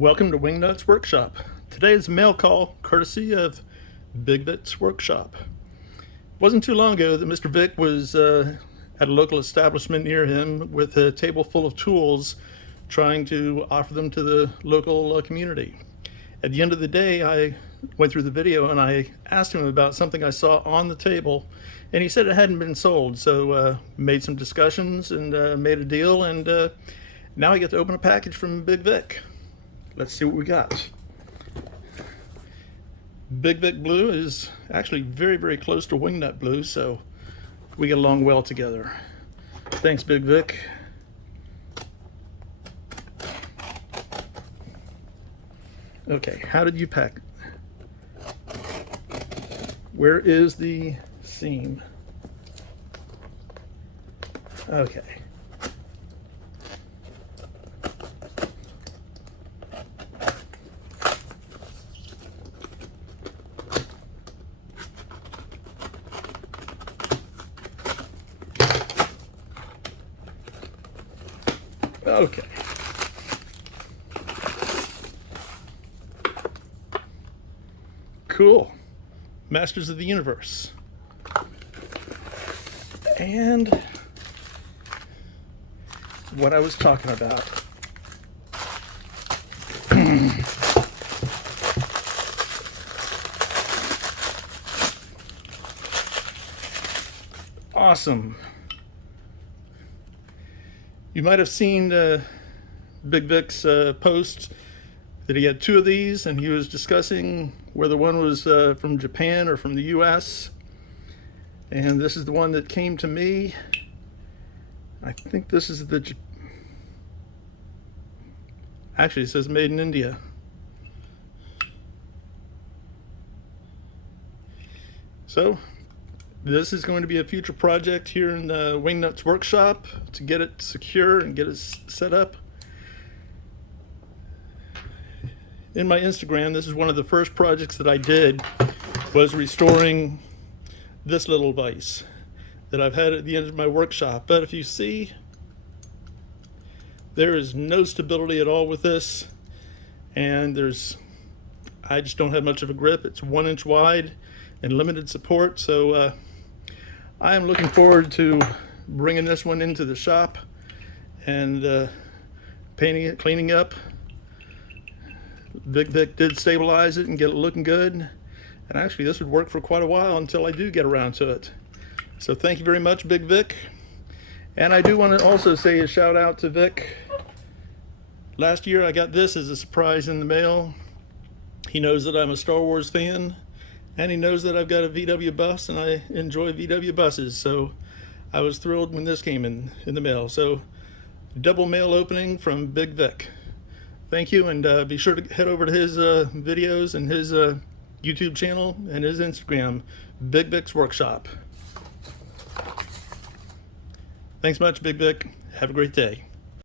Welcome to Wingnut's Workshop. Today is a mail call courtesy of Big Vic's Workshop. It wasn't too long ago that Mr. Vic was at a local establishment near him with a table full of tools trying to offer them to the local community. At the end of the day, I went through the video and I asked him about something I saw on the table, and he said it hadn't been sold, so made some discussions and made a deal, and now I get to open a package from Big Vic. Let's see what we got. Big Vic Blue is actually very, very close to Wingnut Blue, so we get along well together. Thanks, Big Vic. Okay, how did you pack? Where is the seam? Okay. Okay. Cool. Masters of the Universe. And what I was talking about. Awesome. You might have seen Big Vic's post that he had two of these, and he was discussing whether one was from Japan or from the US. And this is the one that came to me. I think this is the... Actually, it says made in India. So this is going to be a future project here in the Wingnut's Workshop to get it secure and get it set up. In my Instagram, this is one of the first projects that I did, was restoring this little vise that I've had at the end of my workshop. But if you see, there is no stability at all with this, and I just don't have much of a grip. It's 1 inch wide and limited support, so I am looking forward to bringing this one into the shop and painting it, cleaning up. Big Vic did stabilize it and get it looking good, and actually this would work for quite a while until I do get around to it. So thank you very much, Big Vic. And I do want to also say a shout out to Vic. Last year I got this as a surprise in the mail. He knows that I'm a Star Wars fan, and he knows that I've got a VW bus and I enjoy VW buses, so I was thrilled when this came in the mail. So double mail opening from Big Vic. Thank you, and be sure to head over to his videos and his YouTube channel and his Instagram, Big Vic's Workshop. Thanks much, Big Vic. Have a great day.